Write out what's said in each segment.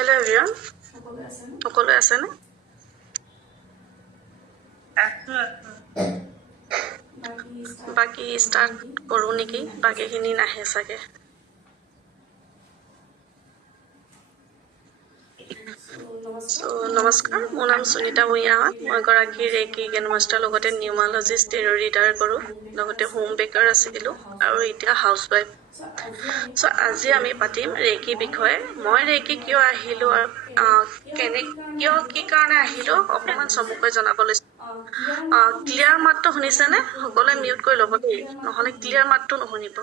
Hello everyone. সকলোৱে আছেনে? বাকি ষ্টাৰ্ট কৰোঁ নেকি? বাকীখিনি নাহে চাগে। নমস্কাৰ, মোৰ নাম সুনিতা ভূঞা। মই এগৰাকী ৰেকি গ্ৰেণ্ডমাষ্টাৰ, লগতে নিউমালজিষ্ট, টেৰ' ৰিডাৰ কৰোঁ, লগতে হোম বেকাৰ আছিলোঁ আৰু এতিয়া হাউচৱাইফ। আজি আমি পাতিম ৰেকি বিষয়ে। মই ৰেকি কিয় আহিলোঁ আৰু কি কাৰণে আহিলোঁ অকণমান চমুকৈ জনাবলৈ। ক্লিয়াৰ মাতটো শুনিছেনে? সকলোৱে মিউট কৰি ল'ব দেই, নহ'লে ক্লিয়াৰ মাতটো নুশুনিব।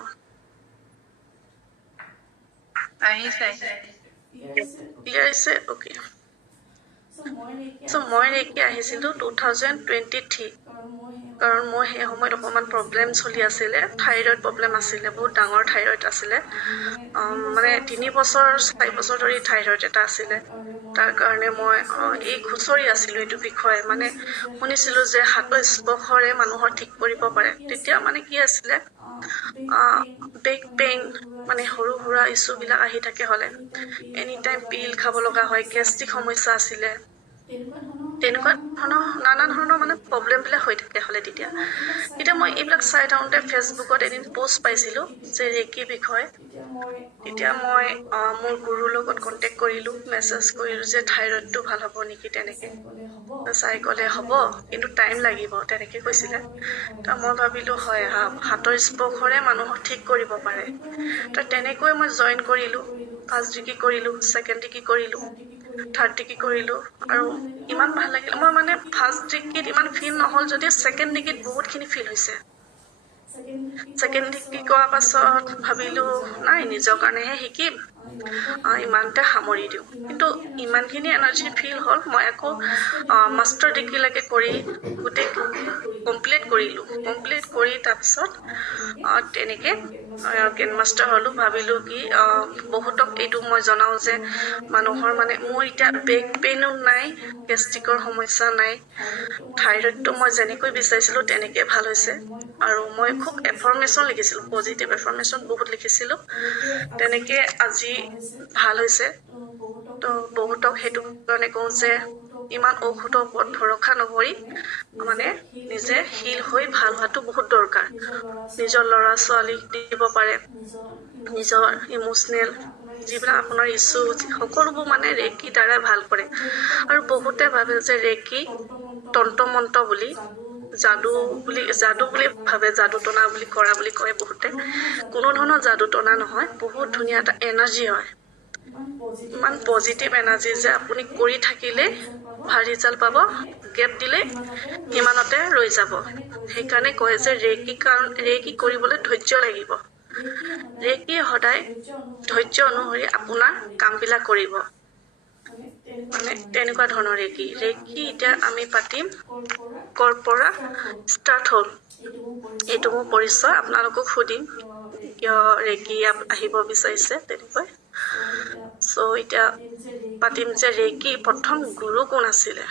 ক্লিয়াৰ হৈছে? অ'কে। মই ৰেকি আহিছিলোঁ 2023, কাৰণ মোৰ সেই সময়ত অকণমান প্ৰব্লেম চলি আছিলে, থাইৰইড প্ৰব্লেম আছিলে, বহুত ডাঙৰ থাইৰইড আছিলে। মানে 4 বছৰ ধৰি থাইৰইড এটা আছিলে। তাৰ কাৰণে মই এই খুচৰি আছিলোঁ এইটো বিষয়ে। মানে শুনিছিলোঁ যে হাতৰ স্পৰ্শৰে মানুহৰ ঠিক কৰিব পাৰে। তেতিয়া মানে কি আছিলে, বেক পেইন, মানে সৰু সুৰা ইছ্যুবিলাক আহি থাকে হ'লে এনি টাইম পিল খাব লগা হয়, গেষ্ট্ৰিক সমস্যা আছিলে, তেনেকুৱা ধৰণৰ নানা ধৰণৰ মানে প্ৰব্লেমবিলাক হৈ থাকে হ'লে তেতিয়া মই এইবিলাক চাই থাকোঁতে ফেচবুকত এদিন পোষ্ট পাইছিলোঁ যে ৰেকি বিষয়ে। তেতিয়া মই মোৰ গুৰুৰ লগত কণ্টেক্ট কৰিলোঁ, মেছেজ কৰিলোঁ যে থাইৰইডটো ভাল হ'ব নেকি। তেনেকৈ চাই ক'লে হ'ব, কিন্তু টাইম লাগিব, তেনেকৈ কৈছিলে। মই ভাবিলোঁ হয়, হাতৰ স্পৰ্শৰে মানুহক ঠিক কৰিব পাৰে। তেনেকৈ মই জইন কৰিলোঁ। ফাৰ্ষ্ট ডিগ্ৰী কৰিলোঁ, ছেকেণ্ড ডিগ্ৰী কৰিলোঁ, থাৰ্ড ডিগ্ৰী কৰিলোঁ, আৰু ইমান ভাল লাগিল। মই মানে ফাৰ্ষ্ট ডিগ্ৰীত ইমান ফিল নহ'ল যদিও ছেকেণ্ড ডিগ্ৰীত বহুতখিনি ফিল হৈছে। ছেকেণ্ড ডিগ্ৰী কৰাৰ পাছত ভাবিলোঁ নাই, নিজৰ কাৰণেহে শিকিম, ইমানতে সামৰি দিওঁ। কিন্তু ইমানখিনি এনাৰ্জি ফিল হ'ল, মই আকৌ মাষ্টাৰ ডিগ্ৰীলৈকে কৰি গোটেই কমপ্লিট কৰিলোঁ। কমপ্লিট কৰি তাৰপিছত তেনেকৈ গ্ৰেণ্ডমাষ্টাৰ হ'লোঁ। ভাবিলোঁ কি বহুতক এইটো মই জনাওঁ যে মানুহৰ মানে মোৰ এতিয়া বেক পেইনো নাই, গেষ্ট্ৰিকৰ সমস্যা নাই, থাইৰইডটো মই যেনেকৈ বিচাৰিছিলোঁ তেনেকৈ ভাল হৈছে। আৰু মই খুব এফৰ্মেশ্যন লিখিছিলোঁ, পজিটিভ এফৰ্মেশ্যন বহুত লিখিছিলোঁ, তেনেকৈ আজি ভাল হৈছে। তো বহুতক সেইটো কাৰণে কওঁ যে ইমান ঔষধৰ ওপৰত ভৰসা নকৰি মানে নিজে হিল হৈ ভাল হোৱাটো বহুত দৰকাৰ। নিজৰ ল'ৰা ছোৱালীক দিব পাৰে, নিজৰ ইম'চনেল যিবিলাক আপোনাৰ ইছ্যু সকলোবোৰ মানে ৰেকি দ্বাৰাই ভাল কৰে। আৰু বহুতে ভাবে যে ৰেকি তন্ত্ৰ বুলি, যাদু বুলি ভাবে, যাদু টনা বুলি কৰা বুলি কয় বহুতে। কোনো ধৰণৰ যাদু টনা নহয়, বহুত ধুনীয়া এটা এনাৰ্জি হয়, ইমান পজিটিভ এনাৰ্জি যে আপুনি কৰি থাকিলে ভাল ৰিজাল্ট পাব, গেপ দিলে সিমানতে ৰৈ যাব। সেইকাৰণে কয় যে ৰেকি কৰিবলৈ ধৈৰ্য লাগিব। ৰেকি সদায় ধৈৰ্য অনুসৰি আপোনাৰ কামবিলাক কৰিব, মানে তেনেকুৱা ধৰণৰ ৰেকি এতিয়া আমি পাতিম কৰ পৰা ষ্টাৰ্ট হ'ল। এইটো মোৰ পৰিচয়, আপোনালোকক সুধিম কিয় ৰেকি আহিব বিচাৰিছে তেনেকৈ। এতিয়া পাতিম যে ৰেকি প্ৰথম গুৰু কোন আছিলে।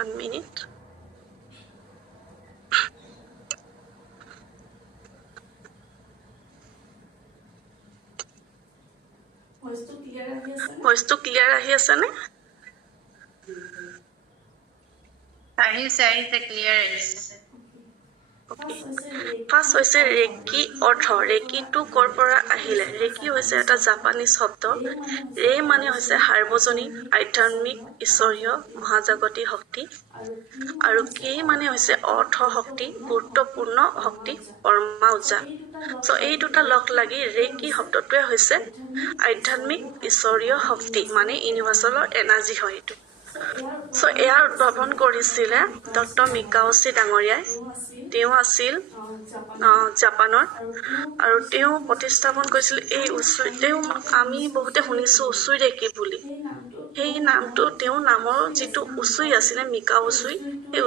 1 minute. ভইচটো ক্লিয়াৰ আহি আছেনে? আহিছে ক্লিয়াৰ আহিছে। ফাৰ্ষ্ট হৈছে ৰেকি অৰ্থ। ৰেকিটো ক'ৰ পৰা আহিলে? ৰেকি হৈছে এটা জাপানীজ শব্দ। ৰে মানে হৈছে সাৰ্বজনীন, আধ্যাত্মিক, ঈশ্বৰীয়, মহাজাগতিক শক্তি, আৰু কি মানে হৈছে অৰ্থ শক্তি, গুৰুত্বপূৰ্ণ শক্তি, পৰমা উৰ্জা। এই দুটা লগ লাগি ৰেকি শব্দটোৱে হৈছে আধ্যাত্মিক, ঈশ্বৰীয় শক্তি, মানে ইউনিভাৰ্চেলৰ এনাৰ্জি হয় এইটো। ইয়াৰ উদ্ভাৱন কৰিছিলে ডক্টৰ মিকাওছি ডাঙৰীয়াই। তেওঁ আছিল জাপানৰ, আৰু তেওঁ প্ৰতিস্থাপন কৰিছিল এই আমি বহুতে শুনিছোঁ উচুই ৰেকি বুলি। সেই নামটো, তেওঁৰ নামৰ যিটো উচুই আছিলে, মিকাওচুই, সেই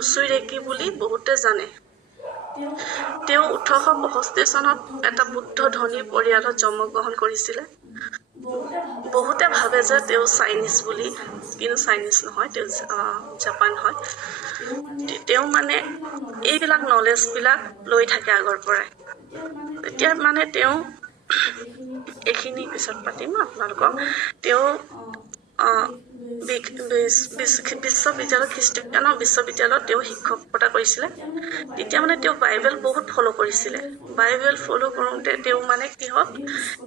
উচুই ৰেকি বুলি বহুতে জানে। তেওঁ 1865 চনত এটা বুদ্ধ ধনী পৰিয়ালত জন্মগ্ৰহণ কৰিছিলে। বহুতে ভাবে ভাবে যে তেওঁ চাইনিজ বুলি, কিন্তু চাইনিজ নহয়, তেওঁ জাপান হয়। তেওঁ মানে এইবিলাক নলেজবিলাক লৈ থাকে আগৰ পৰাই। এতিয়া মানে তেওঁ এইখিনি পিছত পাতিম আপোনালোকক। তেওঁ বিশ্ববিদ্যালয়, খ্ৰীষ্টিয়ান বিশ্ববিদ্যালয়ত তেওঁ শিক্ষকতা কৰিছিলে। তেতিয়া মানে তেওঁ বাইবেল বহুত ফ'ল' কৰিছিলে। বাইবেল ফ'ল' কৰোঁতে তেওঁ মানে কি হ'ল,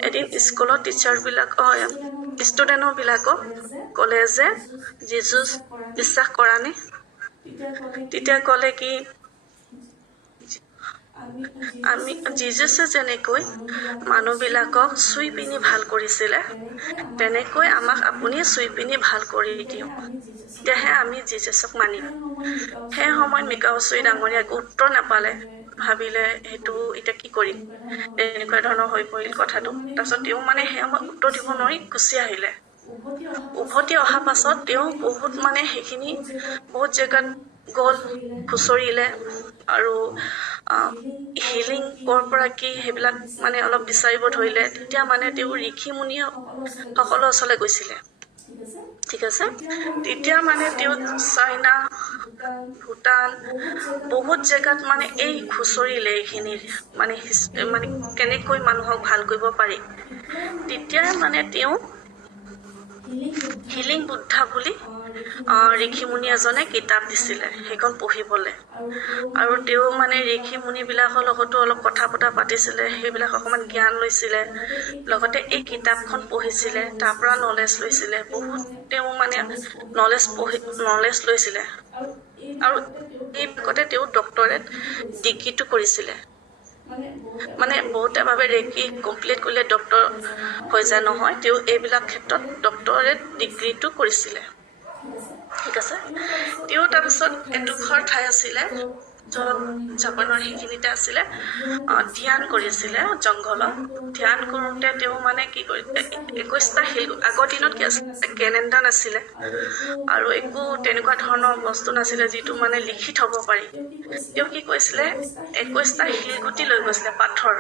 এদিন স্কুলত ষ্টুডেণ্টবিলাকক ক'লে যে যীশুছ বিশ্বাস কৰা নে? তেতিয়া ক'লে কি, যীশুছে যেনেকৈ মানুহবিলাকক চুই পিনি ভাল কৰিছিলে, তেনেকৈ আমাক আপুনি চুই পিনি ভাল কৰি দিয়ক, তেতিয়াহে আমি যীশুছক মানিম। সেই সময়ত মিকাওছুই ডাঙৰীয়া একো উত্তৰ নাপালে, ভাবিলে সেইটো এতিয়া কি কৰিম, এনেকুৱা ধৰণৰ হৈ পৰিল কথাটো। তাৰপিছত তেওঁ মানে সেই সময়ত উত্তৰ দিব নোৱাৰি গুচি আহিলে। উভতি অহা পাছত তেওঁ সেইখিনি বহুত জেগাত গ'ল, খুচৰিলে, আৰু হিলিং ক'ৰ পৰা কি সেইবিলাক মানে অলপ বিচাৰিব ধৰিলে। তেতিয়া মানে তেওঁ ঋষি-মুনি সকলৰ ওচৰলৈ গৈছিলে। ঠিক আছে, তেতিয়া মানে তেওঁ চাইনা, ভূটান বহুত জেগাত মানে এই খুচৰিলে, এইখিনি মানে কেনেকৈ মানুহক ভাল কৰিব পাৰি। তেতিয়া মানে তেওঁ হিলিং বুদ্ধা বুলি ঋষি-মুনি এজনে কিতাপ দিছিলে, সেইখন পঢ়িবলৈ। আৰু তেওঁ মানে ঋষি-মুনিবিলাকৰ লগতো অলপ কথা বতৰা পাতিছিলে, সেইবিলাক অকণমান জ্ঞান লৈছিলে, লগতে এই কিতাপখন পঢ়িছিলে, তাৰ পৰা নলেজ লৈছিলে। বহুত তেওঁ মানে নলেজ লৈছিলে। আৰু এই ভাগতে তেওঁ ডক্টৰেট ডিগ্ৰীটো কৰিছিলে। মানে বহুতে ভাবে ৰেকি কমপ্লিট কৰিলে ডক্টৰ হৈ যায়, নহয়, তেওঁ এইবিলাক ক্ষেত্ৰত ডক্টৰেট ডিগ্ৰীটো কৰিছিলে। ঠিক আছে, তেওঁ তাৰপিছত এডোখৰ ঠাই আছিলে য'ত জাপানৰ সেইখিনিতে আছিলে, ধ্যান কৰিছিলে জংঘলত। ধ্যান কৰোঁতে তেওঁ মানে কি কৰিলে, 21টা শিল, আগৰ দিনত কি আছিলে, কেলেণ্ডাৰ নাছিলে আৰু একো তেনেকুৱা ধৰণৰ বস্তু নাছিলে যিটো মানে লিখি থ'ব পাৰি। তেওঁ কি কৰিছিলে, 21টা শিলগুটি লৈ গৈছিলে, পাথৰ।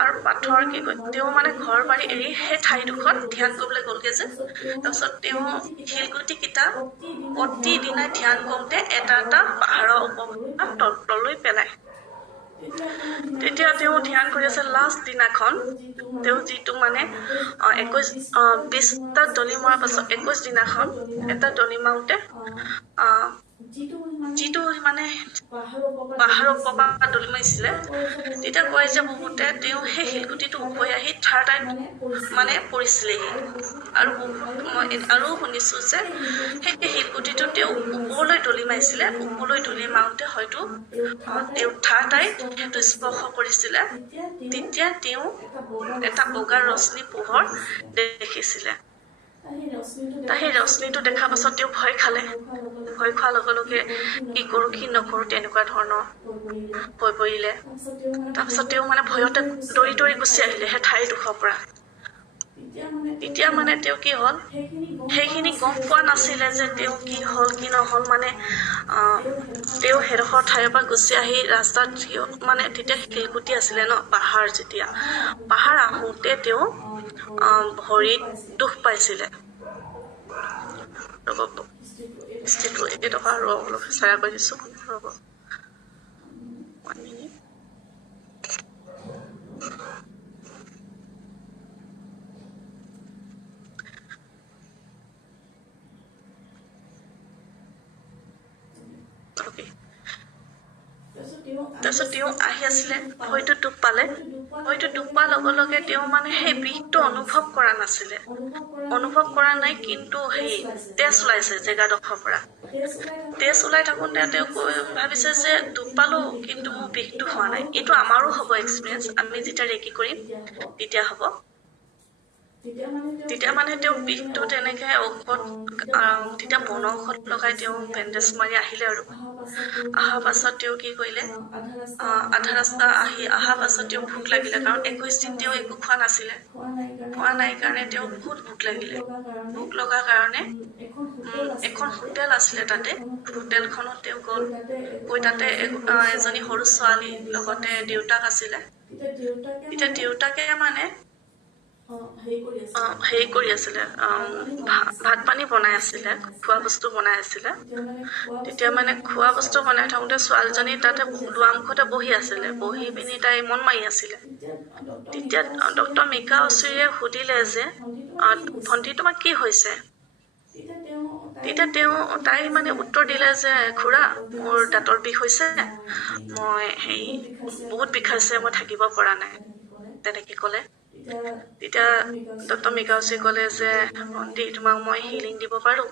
আৰু পাথৰ কি কয়, তেওঁ মানে ঘৰ বাৰী এৰি সেই ঠাইডোখৰত ধ্যান কৰিবলৈ গ'লগে যে। তাৰপিছত তেওঁ শিলগুটিকেইটা প্ৰতিদিনাই ধ্যান কৰোঁতে এটা এটা পাহাৰৰ ওপৰত তললৈ পেলায়। তেতিয়া তেওঁ ধ্যান কৰি আছে। লাষ্ট দিনাখন তেওঁ যিটো মানে 20টা দলি মৰাৰ পাছত 21 দিনাখন এটা দলি মাৰোঁতে যিটো মানে পাহাৰৰ ওপৰৰ দলি মাৰিছিলে, তেতিয়া কয় যে বহুতে তেওঁ সেই শিলগুটিটো উভৈ আহি থাৰ্ড টাইম মানে পৰিছিলেহি। আৰু শুনিছো যে সেই শিলগুটিটো তেওঁ ওপৰলৈ দলি মাৰিছিলে, ওপৰলৈ দলি মাৰোঁতে হয়তো তেওঁ থাৰ্ড টাইম সেইটো স্পৰ্শ কৰিছিলে। তেতিয়া তেওঁ এটা বগা ৰশ্মি পোহৰ দেখিছিলে। সেই ৰশ্মিটো দেখাৰ পাছত তেওঁ ভয় খালে। ভয় খোৱাৰ লগে লগে কি কৰোঁ কি নকৰোঁ তেনেকুৱা ধৰণৰ হৈ পৰিলে। তাৰপিছত তেওঁ মানে ভয়তে দৌৰি দৌৰি গুচি আহিলে সেই ঠাইডোখৰৰ পৰা। তেতিয়া মানে তেওঁ কি হ'ল, সেইখিনি গম পোৱা নাছিলে যে তেওঁ কি হ'ল কি নহ'ল। মানে তেওঁ সেইডোখৰ ঠাইৰ পৰা গুচি আহি ৰাস্তাত মানে তেতিয়া শিলগুটি আছিলে ন, পাহাৰ আহোঁতে তেওঁ ভৰিত দুখ পাইছিলে। ৰ'ব, এইডোখৰ আৰু অলপ চেৰা কৰি দিছোঁ, ৰ'ব 1 minute। তাৰপিছত তেওঁ আহি আছিলে, ভৰিটো দুখ পালে। ভৰিটো দুখ পোৱাৰ লগে লগে তেওঁ মানে সেই বিষটো অনুভৱ কৰা নাছিলে, অনুভৱ কৰা নাই। কিন্তু তেজ ওলাইছে জেগাডোখৰৰ পৰা। তেজ ওলাই থাকোঁতে তেওঁ ভাবিছে যে দুখ পালোঁ, কিন্তু মোৰ বিষটো হোৱা নাই। এইটো আমাৰো হ'ব এক্সপিৰিয়েঞ্চ, আমি যেতিয়া ৰেকি কৰিম তেতিয়া হ'ব। তেতিয়া মানে তেওঁ বিষটো তেনেকৈ ঔষধ, তেতিয়া বনৌষধ লগাই তেওঁ বেণ্ডেজ মাৰি আহিলে। আৰু অহাৰ পাছত তেওঁ কি কৰিলে, আধা ৰাস্তা অহাৰ পাছত তেওঁ ভোক লাগিলে, কাৰণ 21 দিন তেওঁ একো খোৱা নাছিলে। খোৱা নাই কাৰণে তেওঁ বহুত ভোক লাগিলে। ভোক লগাৰ কাৰণে এখন হোটেল আছিলে তাতে, হোটেলখনত তেওঁ গৈ তাতে এজনী সৰু ছোৱালী লগতে দেউতাক আছিলে। তেতিয়া দেউতাকে মানে হেৰি কৰি আছিলে, ভাত পানী বনাই আছিলে, খোৱা বস্তু বনাই আছিলে। তেতিয়া মানে খোৱা বস্তু বনাই থাকোঁতে ছোৱালীজনী তাতে দুৱাৰমুখতে বহি আছিলে, বহি পিনি তাই মন মাৰি আছিলে। তেতিয়া ডক্টৰ মিকা অচুৰীয়ে সুধিলে যে ভণ্টি তোমাৰ কি হৈছে? তেতিয়া তাই মানে উত্তৰ দিলে যে খুৰা মোৰ দাঁতৰ বিষ হৈছে, মই বহুত বিষাইছে, মই থাকিব পৰা নাই, তেনেকে ক'লে। তেতিয়া ডক্টৰ মিকাউচি ক'লে যে ভণ্টি তোমাক মই হিলিং দিব পাৰোঁ,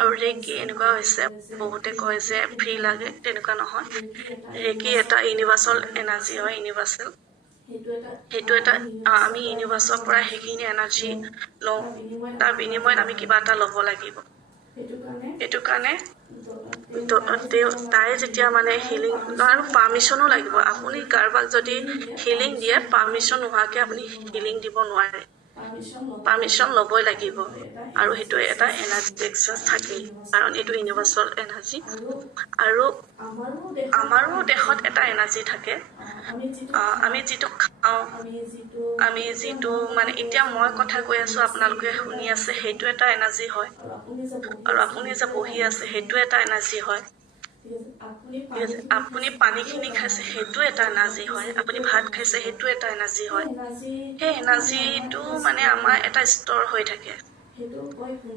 আৰু ৰেকি এনেকুৱা হৈছে, বহুতে কয় যে ফ্ৰী লাগে, তেনেকুৱা নহয়। ৰেকি এটা ইউনিভাৰ্চেল এনাৰ্জি হয়, ইউনিভাৰ্চেল। সেইটো এটা আমি ইউনিভাৰ্চৰ পৰা সেইখিনি এনাৰ্জি লওঁ, তাৰ বিনিময়ত আমি কিবা এটা ল'ব লাগিব। সেইটো কাৰণে তাই যেতিয়া মানে হিলিং আৰু পাৰ্মিশ্যনো লাগিব। আপুনি কাৰোবাক যদি হিলিং দিয়ে পাৰ্মিশ্যন নোহোৱাকৈ আপুনি হিলিং দিব নোৱাৰে, পাৰ্মিশ্যন ল'বই লাগিব। আৰু সেইটো এটা এনাৰ্জি এক্সচেঞ্জ থাকেই, কাৰণ এইটো ইউনিভাৰ্চেল এনাৰ্জি। আৰু আমাৰো দেহত এটা এনাৰ্জি থাকে, আমি যিটো খাওঁ, আমি যিটো মানে এতিয়া মই কথা কৈ আছোঁ আপোনালোকে শুনি আছে, সেইটো এটা এনাৰ্জি হয়। আৰু আপুনি যে বহি আছে সেইটো এটা এনাৰ্জি হয়। ঠিক আছে, আপুনি পানীখিনি খাইছে সেইটো এটা এনাৰ্জি হয়, আপুনি ভাত খাইছে সেইটো এটা এনাৰ্জি হয়। সেই এনাৰ্জিটো মানে আমাৰ এটা ষ্টৰ হৈ থাকে,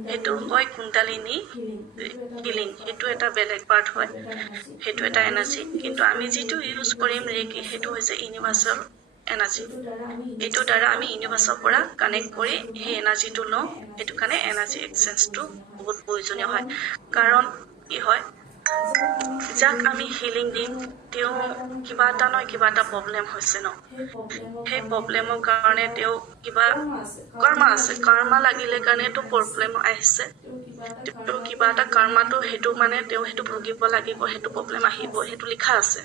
সেইটো কয় কুণ্ডালিনী হিলিং। সেইটো এটা বেলেগ পাৰ্ট হয়, সেইটো এটা এনাৰ্জি। কিন্তু আমি যিটো ইউজ কৰিম ৰেকি, সেইটো হৈছে ইউনিভাৰ্চেল এনাৰ্জি। এইটোৰ দ্বাৰা আমি ইউনিভাৰ্চৰ পৰা কানেক্ট কৰি সেই এনাৰ্জিটো লওঁ। সেইটো কাৰণে এনাৰ্জি এক্সচেঞ্জটো বহুত প্ৰয়োজনীয় হয়। কাৰণ কি হয়, যাক আমি হিলিং দিম তেওঁ কিবা এটা নহয় কিবা এটা প্ৰব্লেম হৈছে ন, সেই প্ৰব্লেমৰ কাৰণে তেওঁ কিবা কৰ্মা আছে, কৰ্মা লাগিলে কাৰণেতো প্ৰব্লেম আহিছে। তেওঁ কিবা এটা কৰ্মাটো সেইটো মানে তেওঁ সেইটো ভুগিব লাগিব, সেইটো প্ৰব্লেম আহিব, সেইটো লিখা আছে।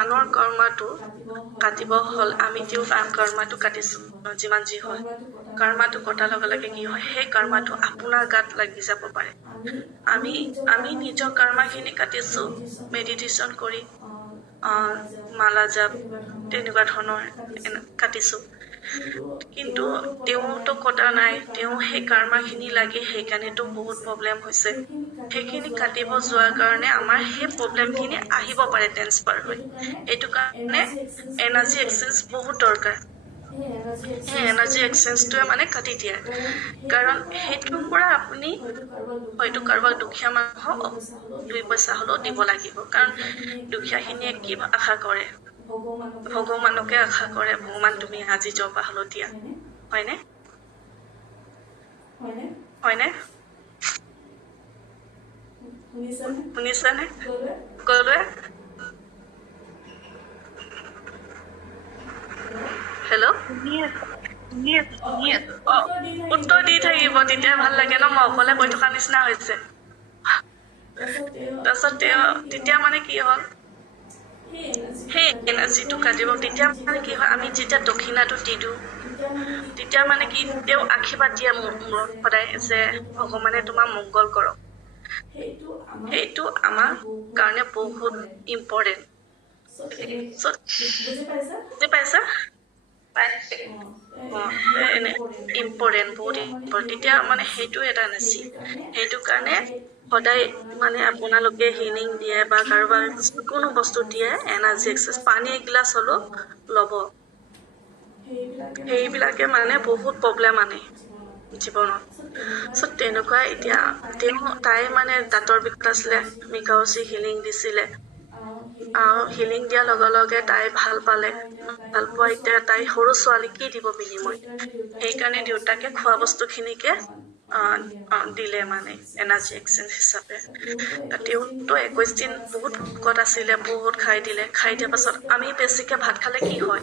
আনৰ কৰ্মাটো কাটিব হ'ল, আমি তেওঁ কৰ্মাটো কাটিছো, যিমান যি হয়। কৰ্মাটো কটাৰ লগে লগে কি হয়, সেই কৰ্মাটো আপোনাৰ গাত লাগি যাব পাৰে। আমি নিজৰ কৰ্মাখিনি কাটিছো মেডিটেশ্যন কৰি, মালা জাপ তেনেকুৱা ধৰণৰ কাটিছো। কিন্তু তেওঁতো কটা নাই, তেওঁ সেই কৰ্মাখিনি লাগে, সেইকাৰণেতো বহুত প্ৰব্লেম হৈছে। সেইখিনি কাটিব যোৱাৰ কাৰণে আমাৰ সেই প্ৰব্লেমখিনি আহিব পাৰে ট্ৰেন্সফাৰ হৈ। এইটো কাৰণে এনাৰ্জি এক্সচেঞ্জ বহুত দৰকাৰ। সেই এনাৰ্জি এক্সচেঞ্জটোৱে মানে কাটি দিয়ে, কাৰণ সেইটোৰ পৰা আপুনি হয়তো কাৰোবাক দুখীয়া মানুহক 2 পইচা হ'লেও দিব লাগিব। কাৰণ দুখীয়াখিনিয়ে কি আশা কৰে, ভগৱানকে আশা কৰে, ভগৱান তুমি আজি জবা হ'লেও দিয়া, হয়নে? হয়নে? শুনিছেনে? সকলোৱে হেল্ল', উত্তৰ দি থাকিব, তেতিয়া ভাল লাগে ন, মই অকলে কৈ থকা নিচিনা হৈছে। তাৰপিছত তেতিয়া মানে কি হ'ল, সেই এনাৰ্জিটো কাটিব। তেতিয়া মানে কি হয়, আমি যেতিয়া দক্ষিণাটো দি দিওঁ, তেতিয়া মানে কি তেওঁ আশীৰ্বাদ দিয়ে মূৰত সদায় যে ভগৱানে তোমাৰ মংগল কৰক। সেইটো আমাৰ কাৰণে বহুত ইম্পৰ্টেণ্ট। বুজি পাইছা? ইম্পৰ্টেণ্ট, বহুত ইম্পৰ্টেণ্ট। তেতিয়া মানে সেইটো এটা এনাৰ্জি। সেইটো কাৰণে সদায় মানে আপোনালোকে হিলিং দিয়ে বা কাৰোবাৰ কোনো বস্তু দিয়ে, এনাৰ্জি এক্সেঞ্জ, পানী এগিলাচ হ'লেও ল'ব। সেইবিলাকে মানে বহুত প্ৰব্লেম আনে জীৱনত। তেনেকুৱা এতিয়া তাই মানে দাঁতৰ বিষ আছিলে, মিকাউচি হিলিং দিছিলে। হিলিং দিয়াৰ লগে লগে তাই ভাল পালে। ভাল পোৱা এতিয়া তাই সৰু ছোৱালী কি দিব বিনিময়, সেইকাৰণে দেউতাকে খোৱা বস্তুখিনিকে দিলে মানে এনাৰ্জি এক্সচেঞ্জ হিচাপে। তেওঁতো 21 দিন বহুত ভোকত আছিলে, বহুত খাই দিলে। খাই দিয়াৰ পাছত আমি বেছিকে ভাত খালে কি হয়,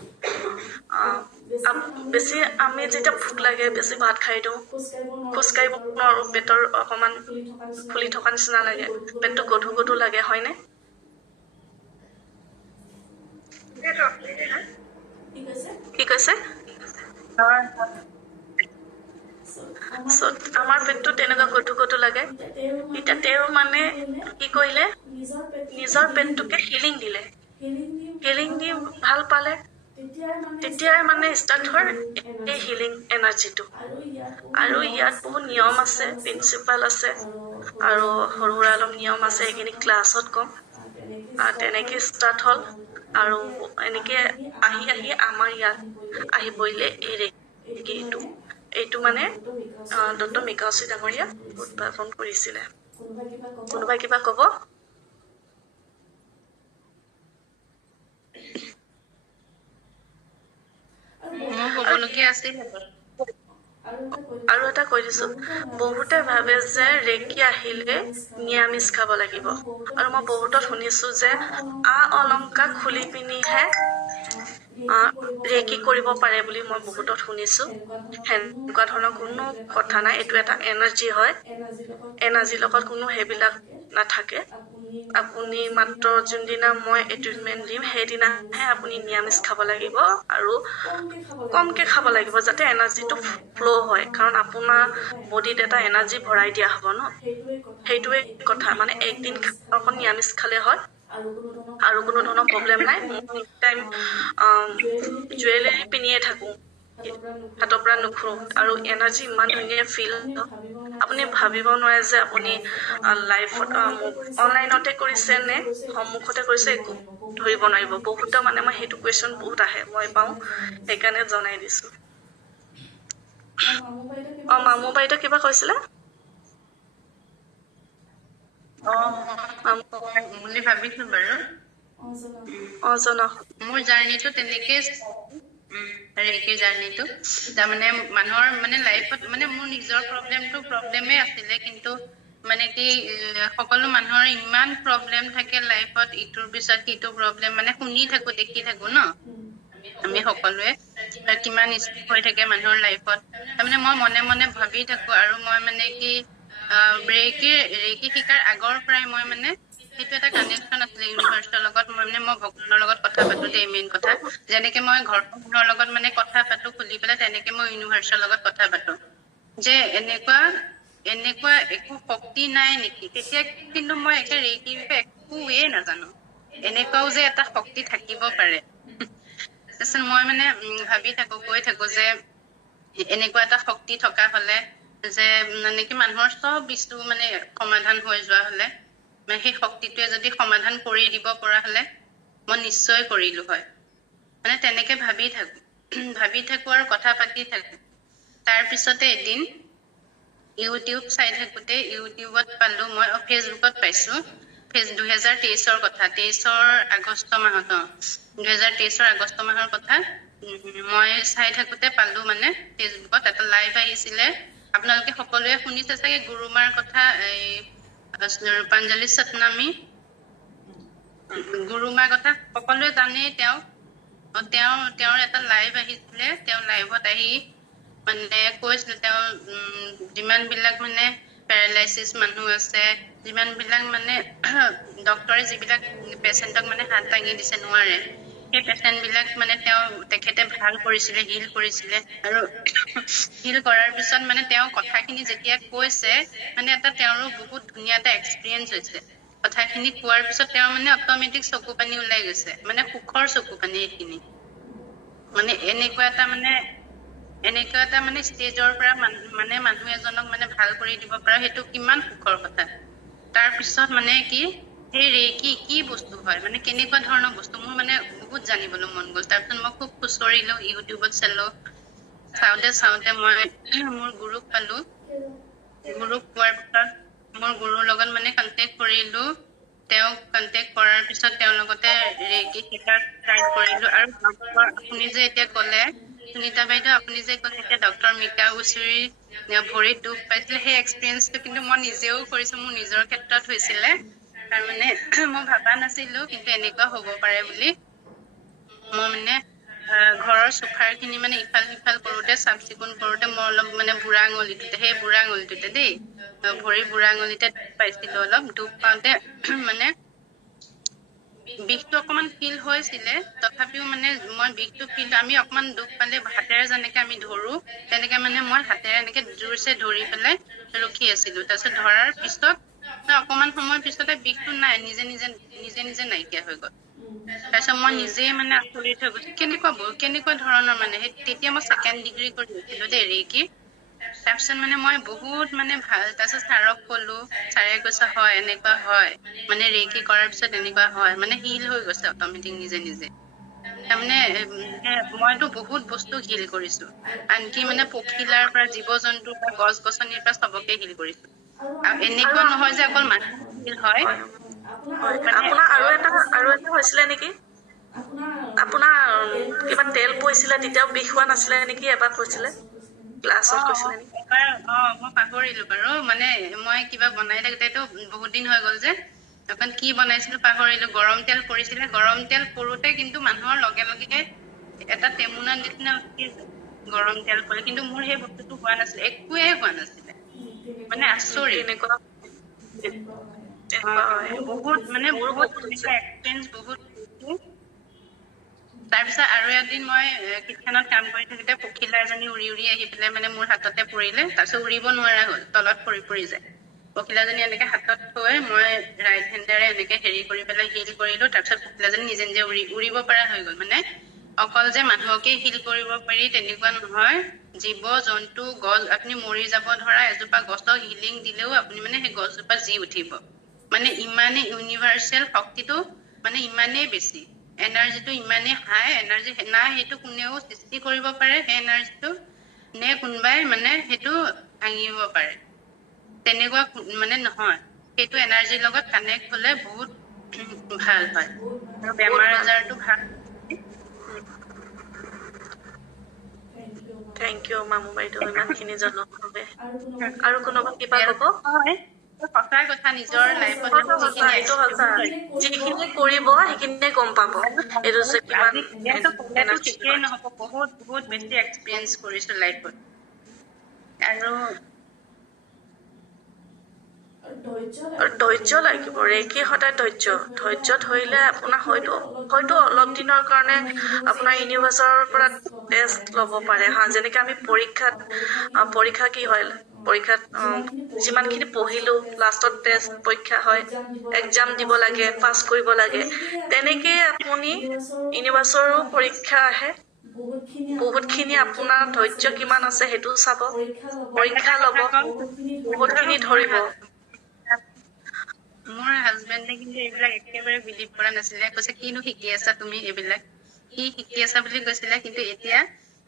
বেছি আমি যেতিয়া ভোক লাগে বেছি ভাত খাই দিওঁ, খোজকাঢ়িব নোৱাৰো, পেটৰ অকমান ফুলি থকা নিচিনা লাগে, পেটটো গধু গধু লাগে, হয়নে? কি কৈছে? আমাৰ পেটটো তেনেকুৱা গধু গধু লাগে। এতিয়া তেওঁ মানে কি কৰিলে, নিজৰ পেটটোকে হিলিং দিলে। হিলিং দি ভাল পালে। তেতিয়াই মানে ষ্টাৰ্ট হয় এই হিলিং এনাৰ্জিটো। আৰু ইয়াত বহুত নিয়ম আছে, প্ৰিন্সিপাল আছে, আৰু সৰু সুৰা অলপ নিয়ম আছে, সেইখিনি ক্লাছত ক'ম। তেনেকে ষ্টাৰ্ট হ'ল। আৰু এনেকে আহি আহি আমাৰ ইয়াত আহি পৰিলে এই ৰেকিটো। এইটো মানে ডক্টৰ মিকাওচি ডাঙৰীয়া উদ্ভাৱন কৰিছিলে। কোনোবাই কিবা ক'ব? মোৰ ক'বলগীয়া আছিল। আৰু এটা কৈ দিছো, বহুতে ভাবে যে ৰেকি আহিলে নিৰামিষ খাব লাগিব। আৰু মই বহুতত শুনিছো যে অলংকাৰ খুলি পিনিহে ৰেকি কৰিব পাৰে বুলি মই বহুতত শুনিছো। সেনেকুৱা ধৰণৰ কোনো কথা নাই। এইটো এটা এনাৰ্জি হয়। এনাৰ্জিৰ লগত কোনো সেইবিলাক নাথাকে। আপুনি মাত্ৰ যোনদিনা মই ট্ৰিটমেণ্ট দিম সেইদিনাহে আপুনি নিৰামিষ খাব লাগিব, আৰু কমকে খাব লাগিব যাতে এনাৰ্জিটো ফ্ল' হয়। কাৰণ আপোনাৰ বডিত এটা এনাৰ্জি ভৰাই দিয়া হ'ব ন। সেইটোৱে কথা। মানে একদিন অকণ নিৰামিষ খালে হয়, আৰু কোনো ধৰণৰ প্ৰব্লেম নাই। মই টাইম জুৱেলাৰী পিন্ধিয়ে থাকো, হাতৰ পৰা নুখুৰো, আৰু এনাৰ্জি ইমান ধুনীয়া ফিল। আপুনি ভাবিব নোৱাৰে যে আপুনি লাইফত অনলাইনতে কৰিছে নে সন্মুখতে কৰিছে, একো ধৰিব নোৱাৰিব। বহুতো মানে মই সেইটো কুৱেশ্যন বহুত আহে, মই পাওঁ, সেইকাৰণে জনাই দিছো। মামু বাইদেউ কিবা কৈছিলে? বুলি ভাবিছো বাৰু। জনাওক। মোৰ জাৰ্ণিটো তেনেকেই ৰেকি জাৰ্ণিটো। তাৰমানে মানুহৰ মানে লাইফত মানে মোৰ নিজৰ প্ৰব্লেমে আছিলে, কিন্তু মানে কি সকলো মানুহৰ ইমান প্ৰব্লেম থাকে লাইফত, ইটোৰ পিছত সিটো প্ৰব্লেম মানে শুনি থাকো, দেখি থাকো ন আমি সকলোৱে, কিমান ইছ্যু হৈ থাকে মানুহৰ লাইফত। তাৰমানে মই মনে মনে ভাবি থাকো, আৰু মই মানে কি ৰেকি শিকাৰ আগৰ পৰাই মই মানে সেইটো এটা কানেকশ্যন আছিলে ইউনিভাৰ্চৰ লগত। মই ভগৱানৰ লগত কথা পাতো দেই, মেইন কথা। যেনেকে মই ঘৰৰ মানুহৰ লগত মানে কথা পাতো খুলি পেলাই, তেনেকে মই ইউনিভাৰ্চৰ লগত কথা পাতো যে এনেকুৱা একো শক্তি নাই নেকি। তেতিয়া কিন্তু মই ৰেকিৰ বিষয়ে একোৱে নাজানো, এনেকুৱাও যে এটা শক্তি থাকিব পাৰে। তাৰপিছত মই মানে ভাবি থাকো, কৈ থাকো যে এনেকুৱা এটা শক্তি থকা হলে, যে মানে কি মানুহৰ চব বস্তু মানে সমাধান হৈ যোৱা হলে, মানে সেই শক্তিটোৱে যদি সমাধান কৰি দিব পৰা হলে মই নিশ্চয় কৰিলো হয়। মানে তেনেকে ভাবি থাকো আৰু কথা পাতি থাকো। তাৰ পিছতে এদিন ইউটিউব চাই থাকোতে ইউটিউবত পালো, মই ফেচবুকত পাইছো 2023ৰ কথা, 23ৰ আগষ্ট মাহত, 2023ৰ আগষ্ট মাহৰ কথা। মই চাই থাকোতে পালো মানে ফেচবুকত এটা লাইভ আহিছিলে। আপোনালোকে সকলোৱে শুনিছে চাগে গুৰুমাৰ কথা, এই ৰূপাঞ্জলি সতনামী গুৰুমাৰ কথা সকলোৱে জানেই। তেওঁৰ এটা লাইভ আহিছিলে। তেওঁ লাইভত আহি মানে কৈছিল, তেওঁ যিমান বিলাক মানে পেৰালাইচিছ মানুহ আছে, যিমান বিলাক মানে ডক্তৰে যিবিলাক পেচেণ্টক মানে হাত দাঙি দিছে নোৱাৰে, সেই পেচেণ্ট বিলাক মানে তেখেতে ভাল কৰিছিলে, হিল কৰিছিলে। আৰু হিল কৰাৰ পিছত মানে তেওঁ কথাখিনি যেতিয়া কৈছে, মানে তেওঁৰো বহুত ধুনীয়া এটা এক্সপিৰিয়েঞ্চ হৈছে। কথাখিনি কোৱাৰ পিছত তেওঁৰ মানে অটমেটিক চকু পানী ওলাই গৈছে, মানে সুখৰ চকু পানী। এইখিনি মানে এনেকুৱা এটা মানে ষ্টেজৰ পৰা মানুহ এজনক মানে ভাল কৰি দিব পৰা, সেইটো কিমান সুখৰ কথা। তাৰ পিছত মানে সেই ৰেকি কি বস্তু হয়, মানে কেনেকুৱা ধৰণৰ বস্তু, মোৰ মানে বহুত জানিবলৈ মন গ'ল। তাৰপিছত মই খুব খুচৰিলো, ইউটিউবত চাওঁতে মই মোৰ গুৰুক পালো। গুৰুক পোৱাৰ পিছত মোৰ গুৰুৰ লগত মানে কন্টেক্ট কৰিলো। তেওঁক কন্টেক্ট কৰাৰ পিছত তেওঁৰ লগতে ৰেকি শিকা ষ্টাৰ্ট কৰিলো। আৰু আপুনি যে এতিয়া ক'লে, সুনিতা বাইদেউ, আপুনি যে ক'লে এতিয়া ডক্টৰ মিকাওচিৰ ভৰিত দুখ পাইছিলে, সেই এক্সপিৰিয়েঞ্চটো কিন্তু মই নিজেও কৰিছো, মোৰ নিজৰ ক্ষেত্ৰত হৈছিলে। তাৰমানে মই ভাবা নাছিলো কিন্তু এনেকুৱা হব পাৰে বুলি। মই মানে ঘৰৰ চোফাৰ খিনি মানে ইফাল সিফাল কৰোতে, চাফ চিকুণ কৰোতে, মই অলপ মানে বুঢ়া আঙুলিটোতে, সেই বুঢ়া আঙুলিটোতে দেই, ভৰি বুঢ়া আঙুলিতে দুখ পাইছিলো। অলপ দুখ পাওঁতে মানে বিষটো অকমান ফিল হৈছিলে, তথাপিও মানে মই বিষটো আমি অকমান দুখ পালে হাতেৰে যেনেকে আমি ধৰো, তেনেকে মানে মই হাতেৰে এনেকে জোৰছে ধৰি পেলাই ৰখি আছিলো। তাৰপিছত ধৰাৰ পিছত অকমান সময়ৰ পিছতে বিষটো নাই, নিজে নিজে নাইকিয়া হৈ গল। তাৰপিছত মই নিজেই মানে আচৰিত হৈ গৈছো কেনেকুৱা ধৰণৰ মানে তেতিয়া মই 2nd ডিগ্ৰী কৰি আছিলো দেই ৰেকি। তাৰপিছত মানে মই বহুত মানে ভাল, তাৰপিছত ছাৰক কলো, ছাৰে কৈছে হয় এনেকুৱা হয়, মানে ৰেকি কৰাৰ পিছত এনেকুৱা হয়, মানে হিল হৈ গৈছে অট'মেটিক নিজে নিজে। তাৰমানে মইতো বহুত বস্তু হিল কৰিছো, আনকি মানে পখিলাৰ পৰা জীৱ-জন্তুৰ পৰা গছ-গছনিৰ পৰা চবকে হিল কৰিছো। আৰু আৰু এনেকুৱা নহয় যে অকল মানুহ হিল হয়, হয় হয় মানে আপোনাৰ আৰু এটা হৈছিলে নেকি? আপোনাৰ কিবা তেল পৰিছিলে, তেতিয়াও বিষ হোৱা নাছিলে নেকি? এবাৰ কৈছিলে ক্লাছত কৈছিলে নেকি? এবাৰ মই পাহৰিলো বাৰু, মানে মই কিবা বনাই থাকোতেতো বহুত দিন হৈ গ'ল যে, অকণ কি বনাইছিলো পাহৰিলো। গৰম তেল পৰিছিলে, গৰম তেল পৰোতে কিন্তু মানুহৰ লগে লগে এটা টেমুনাৰ নিচিনা উঠি যায় গৰম তেল পৰে, কিন্তু মোৰ সেই বস্তুটো হোৱা নাছিলে, একোৱে হোৱা নাছিলে, মানে আচৰিত। তেনেকুৱা তেনেকুৱা হয়। মোৰো বহুত বহুত হৈছে। তেনেকুৱা এক্সপিৰিয়েঞ্চ বহুত হৈছিল। তাৰপিছত আৰু এদিন মই কিটচেনত কাম কৰি থাকোতে পখিলা এজনী উৰি উৰি আহি পেলাই মানে মোৰ হাততে পৰিলে, তাৰপিছত উৰিব নোৱাৰা হ'ল, তলত পৰি যায়। পখিলাজনী এনেকে হাতত থৈ মই ৰাইট হেণ্ডেৰে এনেকে হেৰি কৰি পেলাই হিল কৰিলো, তাৰপিছত পখিলাজনী নিজে নিজে উৰিব পৰা হৈ গ'ল। মানে অকল যে মানুহকে হিল কৰিব পাৰি তেনেকুৱা নহয়, জীৱ-জন্তু, গছ, আপুনি মৰি যাব ধৰা এজোপা গছক হিলিং দিলেও আপুনি মানে সেই গছজোপা জি উঠিব। মানে ইমানেই ইউনিভাৰ্চেল শক্তিটো, মানে ইমানেই বেছি, এনাৰ্জিটো ইমানেই হাই এনাৰ্জি, না সেইটো কোনেও সৃষ্টি কৰিব পাৰে সেই এনাৰ্জিটো, নে কোনোবাই মানে সেইটো ভাঙিব পাৰে, তেনেকুৱা মানে নহয়। সেইটো এনাৰ্জিৰ লগত কানেক্ট হলে বহুত ভাল হয়, আৰু বহুত বেমাৰ ভাল। আজাৰটো ভাল। থেংক ইউ মামু বাইদেউ, ইমানখিনি জনোৱাৰ বাবে। আৰু কোনোবা কিবা ক'ব? হয়, সঁচা কথা, নিজৰ লাইফত সঁচা সঁচা, যিখিনি এইটো সঁচা। যিখিনি কৰিব সেইখিনিয়ে গম পাব এইটো যে কিমান আজি কলেতো এনাৰ্জি শেষেই হয়। নহব, বহুত বেছি এক্সপিৰিয়েঞ্চ কৰিছো লাইফত। আৰু আৰু ধৈৰ্য লাগিব, ৰেকি সদায় ধৈৰ্য ধৰিলে আপোনাৰ হয়তো অলপ দিনৰ কাৰণে আপোনাৰ ইউনিভাৰ্চৰ পৰা টেষ্ট ল'ব পাৰে হা। যেনেকে আমি পৰীক্ষা কি হয়, পৰীক্ষাত যিমানখিনি পঢ়িলো লাষ্টত টেষ্ট পৰীক্ষা হয়, এক্সাম দিব লাগে, পাছ কৰিব লাগে, তেনেকেই আপুনি ইউনিভাৰ্চৰো পৰীক্ষা আহে। বহুতখিনি আপোনাৰ ধৈৰ্য কিমান আছে সেইটো চাব, আৰু এটা পৰীক্ষা কথা ল'ব, কওঁ, বহুতখিনি ধৰিব। মোৰ হাজবেণ্ডে কিন্তু এইবিলাক একেবাৰে বিলিভ কৰা নাছিলে, কৈছে কিনো শিকি আছা তুমি এইবিলাক, কি শিকি আছা বুলি কৈছিলে। কিন্তু এতিয়া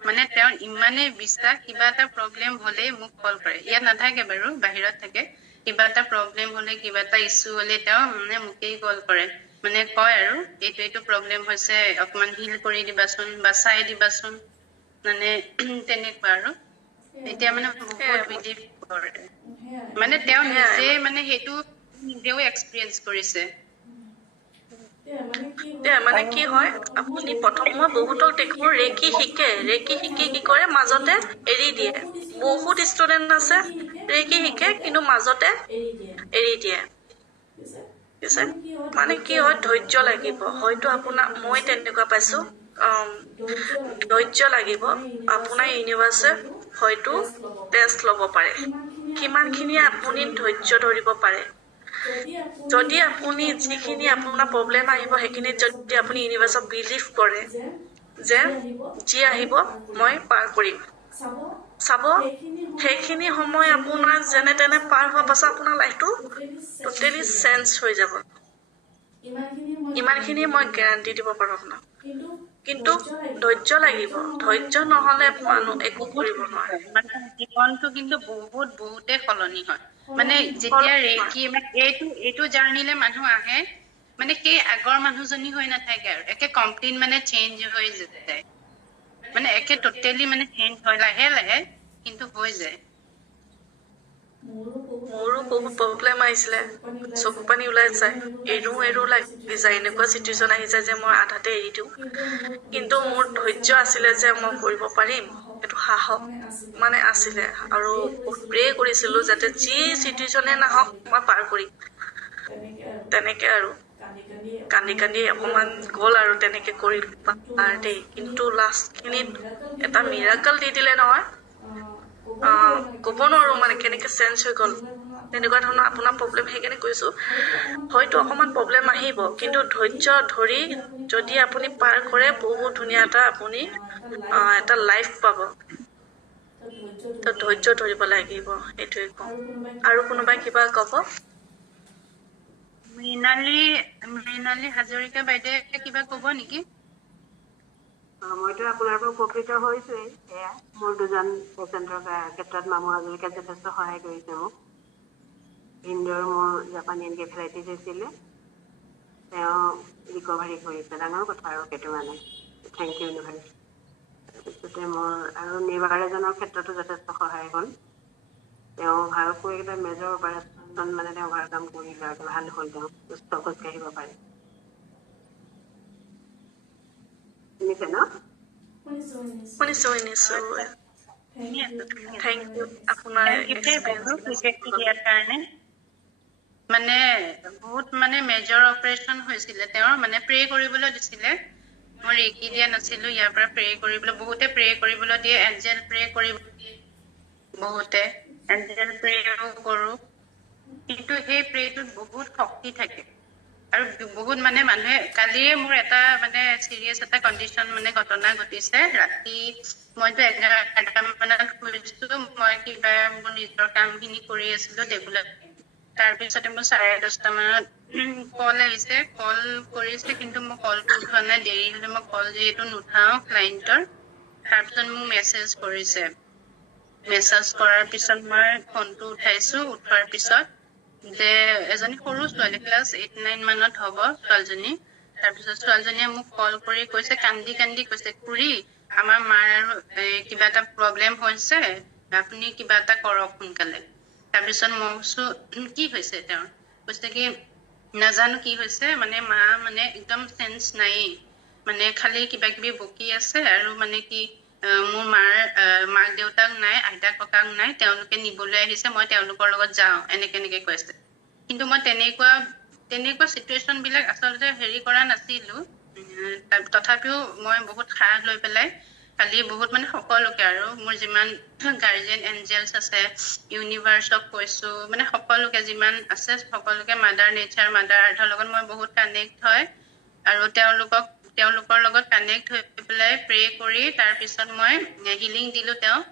মানে তেওঁৰ ইমানেই বিশ্বাস, কিবা এটা প্ৰব্লেম হলেই মোক কল কৰে। ইয়াত নাথাকে বাৰু, বাহিৰত থাকে। কিবা এটা প্ৰব্লেম হলে, কিবা এটা ইছ্যু হলে তেওঁ মানে মোকেই কল কৰে, মানে কয় আৰু এইটো প্ৰব্লেম হৈছে, অকমান হিল কৰি দিবাচোন বা চাই দিবাচোন, মানে তেনেকুৱা আৰু। এতিয়া মানে বহুত বিলিভ কৰে, মানে তেওঁ সেয়াই নিজে মানে সেইটো নিজেও এক্সপিৰিয়েঞ্চ কৰিছে। মানে কি হয়, আপুনি মই বহুতক দেখো ৰেকি শিকি কি কৰে, মাজতে এৰি দিয়ে। বহুত ষ্টুডেন্ট আছে ৰেকি শিকে কিন্তু মাজতে এৰি দিয়ে। পিছে মানে কি হয়, ধৈৰ্য লাগিব। হয়তো মই তেনেকুৱা পাইছো, ধৈৰ্য লাগিব। আপোনাৰ ইউনিভাৰ্ছে হয়তো টেষ্ট ল'ব পাৰে, কিমানখিনি আপুনি ধৈৰ্য ধৰিব পাৰে। যদি আপুনি যিখিনি আপোনাৰ প্ৰব্লেম আহিব, সেইখিনিত যদি আপুনি ইউনিভাৰ্চক বিলিভ কৰে যে যি আহিব মই পাৰ কৰিম, চাব সেইখিনি সময় আপোনাৰ যেনে তেনে পাৰ হোৱাৰ পাছত আপোনাৰ লাইফটো টোটেলি চেঞ্জ হৈ যাব। ইমানখিনি মই গেৰাণ্টি দিব পাৰো আপোনাক। কিন্তু ধৈৰ্য লাগিব, ধৈৰ্য নহলে মানুহ একো কৰিব নোৱাৰে। মানে জীৱনটো কিন্তু বহুতে সলনি হয়। মানে যেতিয়া ৰেকি মানে এইটো জাৰ্নিলে মানুহ আহে, মানে সেই আগৰ মানুহজনী হৈ নাথাকে আৰু, একে কমপ্লিট মানে চেঞ্জ হৈ যায়, মানে একে টোটেলি মানে চেঞ্জ হয়, লাহে লাহে কিন্তু হৈ যায়। মোৰো বহুত প্ৰব্লেম আহিছিলে, চকু পানী ওলাই যায়, এৰো লাগি যায়, এনেকুৱা চিটুৱেশ্যন আহি যায় যে মই আধাতে এৰি দিওঁ। কিন্তু মোৰ ধৈৰ্য আছিলে যে মই কৰিব পাৰিম, সেইটো সাহস মানে আছিলে। আৰু বহুত প্ৰে কৰিছিলো যাতে যি চিটুৱেশ্যনে নাহক মই পাৰ কৰিম। তেনেকে আৰু কান্দি কান্দি অকমান গ'ল আৰু তেনেকে কৰিলো পাৰ দেই। কিন্তু লাষ্ট খিনিত এটা মিৰাকল দি দিলে নহয়, ক'ব নোৱাৰো মানে কেনেকে চেঞ্জ হৈ গ'ল। তেনেকুৱা ধৰণৰ আপোনাৰ প্ৰব্লেম সেইকাৰণে কৈছোঁ হয়তো অকণমান প্ৰব্লেম আহিব কিন্তু ধৈৰ্য ধৰি যদি আপুনি পাৰ কৰে বহুত ধুনীয়া এটা আপুনি এটা লাইফ পাব তো ধৈৰ্য ধৰিব লাগিব সেইটোৱে কওঁ আৰু কোনোবাই কিবা ক'ব মৃণালী হাজৰিকা বাইদেৱে কিবা ক'ব নেকি মইতো আপোনাৰ পৰা উপকৃত হৈছোৱেই এয়া মোৰ দুজন পেচেণ্টৰ ক্ষেত্ৰত মামু হাজৰিকাই যথেষ্ট সহায় কৰিছে মোক ইন্দোৰ মোৰ জাপানী এনকেফেলাইটিছ হৈছিলে তেওঁ ৰিকভাৰী কৰিছে ডাঙৰ কথা আৰু সেইটো মানে থেংক ইউ ইউনিভাৰ্চিটি তাৰপিছতে মোৰ আৰু নিৰ্বাহ এজনৰ ক্ষেত্ৰতো যথেষ্ট সহায় হ'ল তেওঁ ভালকৈ এটা মেজৰ অপাৰেশ্যন মানে তেওঁ ভাল কাম কৰিলে আৰু ভাল হ'ল তেওঁ সুস্থ খোজকাঢ়িব পাৰে শুনিছে ন শুনিছোঁ থেংক ইউ আপোনাৰ কাৰণে মানে বহুত মানে মেজৰ অপাৰেশ্যন হৈছিলে তেওঁৰ মানে প্ৰে কৰিবলৈ দিছিলে মই ৰেকি দিয়া নাছিলো ইয়াৰ পৰা প্ৰে কৰিবলৈ বহুতে প্ৰে কৰিবলৈ দিয়ে এঞ্জেল প্ৰে কৰিব বহুতে এঞ্জেল প্ৰেও কৰো কিন্তু সেই প্ৰেটোত বহুত শক্তি থাকে আৰু বহুত মানে মানুহে কালিয়ে মোৰ এটা মানে চিৰিয়াছ এটা কণ্ডিশ্যন মানে ঘটনা ঘটিছে ৰাতি মইতো 11টা মানত শুইছো মই কিবা মোৰ নিজৰ কামখিনি কৰি আছিলো টেবুলত তাৰপিছতে মোৰ 10:30 মানত কল আহিছে কল কৰিছে কিন্তু মই কলটো উঠোৱা নাই দেৰি হলে মই কল যিহেতু নুঠাও ক্লাইণ্টৰ তাৰপিছত মোক মেছেজ কৰিছে মেছেজ কৰাৰ পিছত মই ফোনটো উঠাইছো উঠোৱাৰ পিছত যে এজনী সৰু ছোৱালী ক্লাছ 8-9 মানত হ'ব ছোৱালীজনী তাৰপিছত ছোৱালীজনীয়ে মোক কল কৰি কৈছে কান্দি কান্দি কৈছে খুৰী আমাৰ মাৰ আৰু কিবা এটা প্ৰব্লেম হৈছে আপুনি কিবা এটা কৰক সোনকালে তাৰপিছত মই কৈছো কি হৈছে তেওঁৰ কৈছে কি নাজানো কি হৈছে মানে মা মানে একদম চেন্স নাই মানে খালি কিবা কিবি বকি আছে আৰু মানে কি মোৰ মাক দেউতাক নাই আইতা ককাক নাই তেওঁলোকে নিবলৈ আহিছে মই তেওঁলোকৰ লগত যাওঁ এনেকে কৈছে কিন্তু মই তেনেকুৱা চিটুৱেশ্যন বিলাক আচলতে হেৰি কৰা নাছিলো তথাপিও মই বহুত সাহ লৈ পেলাই কালি বহুত মানে সকলোকে আৰু মোৰ যিমান গাৰ্জেন এঞ্জেলছ আছে ইউনিভাৰ্ছক কৈছো মানে সকলোকে যিমান আছে সকলোকে মাদাৰ নেচাৰ মাদাৰ আৰ্থৰ লগত মই বহুত কানেক্ট হয় আৰু তেওঁলোকৰ লগত কানেক্ট হৈ পেলাই প্ৰে কৰি তাৰপিছত মই হিলিং দিলো তেওঁক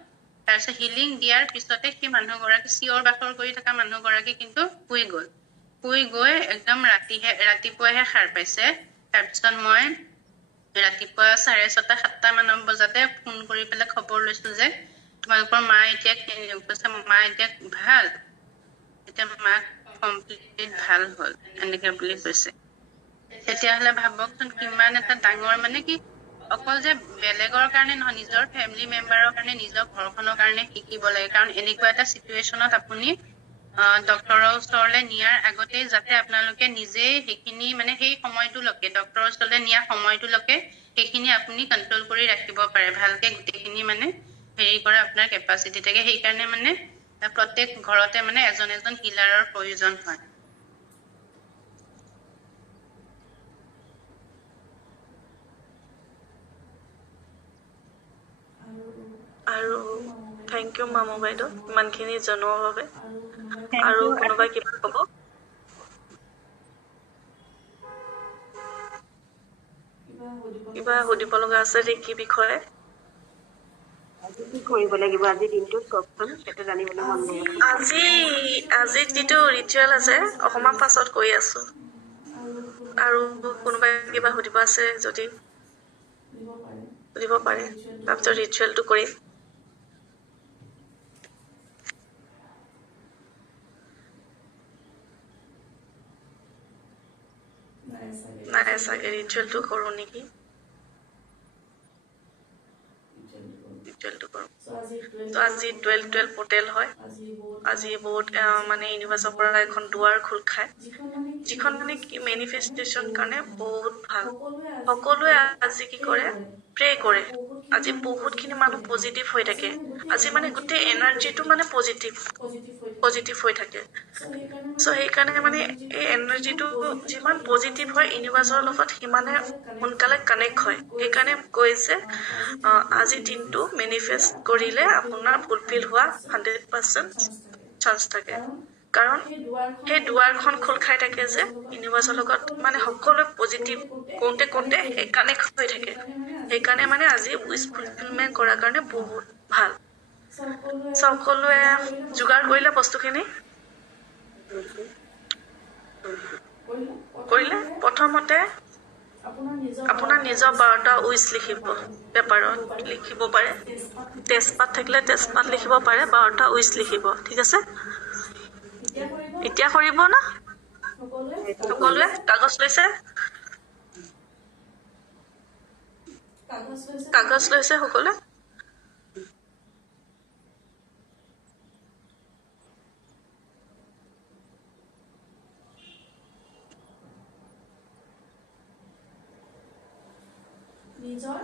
তাৰপিছত হিলিং দিয়াৰ পিছতে সেই মানুহগৰাকী চিঞৰ বাখৰ কৰি থকা মানুহগৰাকী কিন্তু শুই গৈ একদম ৰাতিপুৱাহে সাৰ পাইছে তাৰপিছত মই ৰাতিপুৱা 6:30-7টা মানৰ বজাতে ফোন কৰি পেলাই খবৰ লৈছো যে তোমালোকৰ মা এতিয়া কৈছে মা এতিয়া ভাল এতিয়া মা কমপ্লিট ভাল হ'ল এনেকে বুলি কৈছে তেতিয়াহ'লে ভাবকচোন কিমান এটা ডাঙৰ মানে কি অকল যে বেলেগৰ কাৰণে নহয় নিজৰ ফেমিলি মেম্বাৰৰ কাৰণে নিজৰ ঘৰখনৰ কাৰণে শিকিব লাগে কাৰণ এনেকুৱা এটা চিটুৱেশ্যনত আপুনি ডক্টৰৰ ওচৰলৈ নিয়াৰ আগতেই যাতে আপোনালোকে নিজেই সেইখিনি মানে সেই সময়টোলৈকে ডক্টৰৰ ওচৰলৈ নিয়াৰ সময়টোলৈকে সেইখিনি আপুনি কণ্ট্ৰল কৰি ৰাখিব পাৰে ভালকে গোটেইখিনি মানে হেৰি কৰা আপোনাৰ কেপাচিটি থাকে সেইকাৰণে মানে প্ৰত্যেক ঘৰতে মানে এজন হিলাৰৰ প্ৰয়োজন হয় আৰু থেংক ইউ মামু বাইদেউ ইমানখিনি জনোৱাৰ বাবে আৰু কোনোবাই কিবা ক'ব কিবা সুধিব লগা আছে নেকি বিষয়ে আজি কি কৰিব লাগিব আজি দিনটোত কওকচোন সেইটো জানিবলৈ মন গৈ আছে আজি যিটো ৰিচুৱেল আছে অকণমান পাছত কৈ আছো আৰু কোনোবাই কিবা সুধিব আছে যদি সুধিব পাৰে তাৰপিছত ৰিচুৱেলটো কৰিম নাই চাগে ৰিচুৱেলটো কৰোঁ নেকি ৰিচুৱেলটো কৰোঁ তো আজি 12 পৰ্টেল হয় আজি বহুত মানে ইউনিভাৰ্চৰ পৰা এখন দুৱাৰ খোল খায় যিখন মানে কি মেনিফেষ্টেশ্যন কাৰণে বহুত ভাল সকলোৱে আজি কি কৰে প্ৰে কৰে আজি বহুতখিনি মানুহ পজিটিভ হৈ থাকে আজি মানে গোটেই এনাৰ্জিটো মানে পজিটিভ হৈ থাকে চ' সেইকাৰণে মানে এই এনাৰ্জিটো যিমান পজিটিভ হয় ইউনিভাৰ্চৰ লগত সিমানে সোনকালে কানেক্ট হয় সেইকাৰণে কৈছে আজিৰ দিনটো মেনিফেষ্ট কৰিলে আপোনাৰ ফুলফিল হোৱা 100% চান্স থাকে কাৰণ সেই দুৱাৰখন খোল খাই থাকে যে ইউনিভাৰ্চৰ লগত মানে সকলোৱে পজিটিভ কৰোঁতে কৰোঁতে সেই কানেক্ট হৈ থাকে। সেইকাৰণে মানে আজি উইচ ফুলফিলমেণ্ট কৰাৰ কাৰণে বহুত ভাল। সকলোৱে যোগাৰ কৰিলে বস্তুখিনি কৰিলে প্ৰথমতে আপোনাৰ নিজৰ 12টা উইচ লিখিব, পেপাৰত লিখিব পাৰে। তেজপাত থাকিলে তেজপাত লিখিব পাৰে, 12টা উইচ লিখিব। ঠিক আছে, এতিয়া কৰিব না সকলোৱে? কাগজ লৈছে? কাগজ লৈছে সকলোৱে? নিজৰ